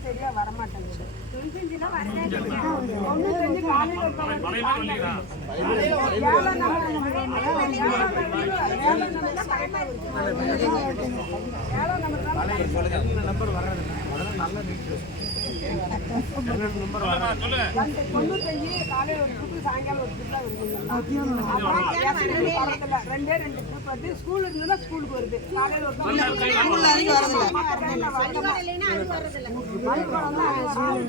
டவரும் சரியா வரமாட்டேங்குது ஏழை நம்ம தான் correct ஆ தொண்ணூத்தஞ்சு காலையில ஒரு ட்ரிப்பு சாயங்காலம் ஒரு ட்ரிப்ல வருதுங்க அப்புறம் எஸ்என்எல் வரதில்ல ரெண்டே ரெண்டு ட்ரிப் வருது ஸ்கூல் இருந்ததுன்னா ஸ்கூலுக்கு வருது காலையில ஒரு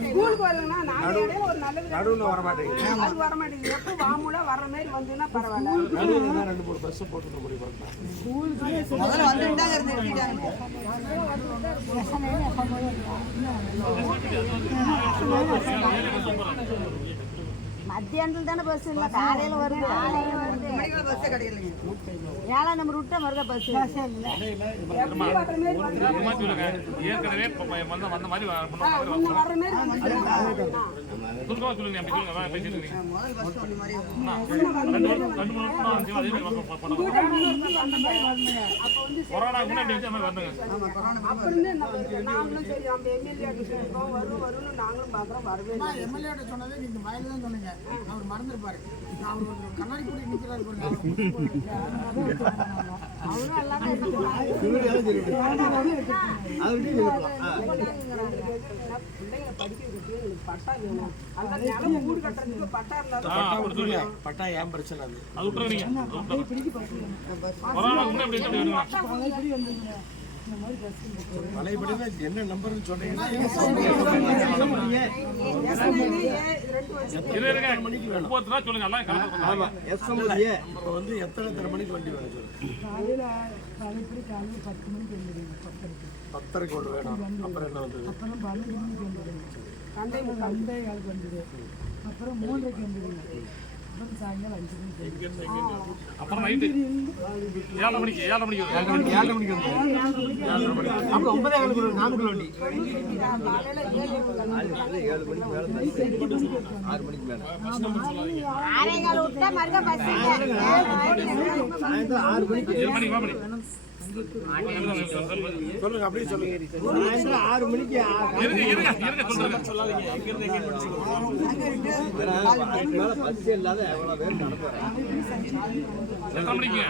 ஸ்கூலுக்கு வருதுன்னா நாங்க இடையில ஒரு நல்ல நடுவில் வர மாட்டேங்குது. அது வர மாட்டேங்குது. எப்போ வாமுலா வர்ற மாதிரி வந்துன்னா பரவாயில்ல ரெண்டு மூணு பஸ் போட்டு முதல்ல வந்துட்டாங்க இருந்து 哎，好，嗯，的。மத்தியானத்துல தானே பஸ் இல்ல காலையில வருது. ஏழாம் நம்பர் விட்டா மறுக்க பஸ் ஏற்கனவே வந்த வந்த மாதிரி சுருக்கமா சொல்லுங்க அப்படி சொல்லுங்க வா, பேசிட்டு கொரோனா முன்னாடி வச்சு அந்த மாதிரி வந்துங்க ஆமா கொரோனா அப்புறம் இருந்து என்ன வருது? நாங்களும் சரி நம்ம எம்எல்ஏ இருக்கோம். வரும் வரும்னு நாங்களும் பார்க்குறோம் வரவே இல்லை. எம்எல்ஏட்ட சொன்னதே நீங்க வயல தான் சொன்னீங்க. அவர் மறந்துருப்பாரு. அவர் ஒரு கண்ணாடி கூட சொல்லுங்க. பட்டா ஏன் பிரச்சனை அது மலைப்படினா என்ன நம்பர்னு சொன்னீங்கன்னா சொல்லுங்க எல்லாம் கணக்கு பண்ணுங்க. இப்போ வந்து எத்தனை எத்தனை மணிக்கு வண்டி வேணும் சொல்லு பத்தரைக்கு. ஒன்று வேணும். அப்புறம் என்ன வந்தது? கண்டை அப்புறம் மூன்றரைக்கு வந்துடுங்க அப்புறம் சாயங்காலம் அஞ்சு மணிக்கு அப்புறம் ஏழரை மணிக்கு ஏழரை மணிக்கு. ஏழரை மணிக்கு வந்து அப்புறம் ஒன்பதே வண்டி. விட்டா மறுக்க பஸ் சாயந்தரம் ஆறு மணிக்கு ஏழு மணிக்கு வா மணி. சொல்லுங்க அப்படியே சொல்லுங்க. ஆறு மணிக்கு எங்க எத்தனை மணிக்கு?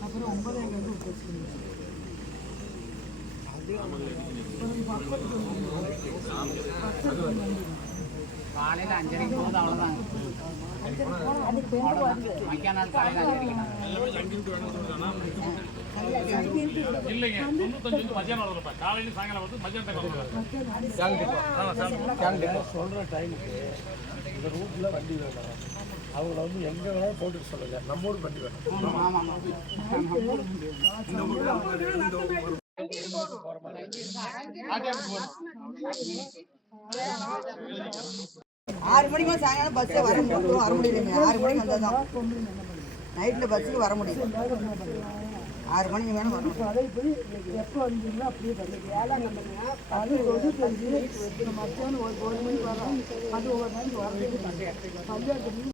அப்புறம். காலையில் அஞ்சரைக்கு போகுது அவ்வளோதாங்க இல்லைங்க தொண்ணூத்தஞ்சு வந்து மத்தியானம் வருதுப்பா காலையில சாயங்காலம் வந்து மத்தியானம் டைம் வருது சொல்ற டைமுக்கு இந்த ரூட்ல வண்டி வேணும் அவங்கள வந்து எங்க வேணாலும் போட்டு சொல்லுங்க நம்ம ஊர் வண்டி வேணும் ஆறு மணிக்கு மேல சாயங்காலம் பஸ்ஸில் வர முடியும் வர முடியலைங்க ஆறு மணிக்கு வந்தால் தான் நைட்டில் பஸ்ஸுக்கு வர முடியும் ஆறு மணிக்கு மேலே வர முடியும் எப்போ வந்தீங்களோ அப்படியே பண்ணுங்க ஏழாம் அது மத்தியானம் ஒரு ஒரு மணிக்கு வரோம் அது ஒவ்வொரு நாளைக்கு வர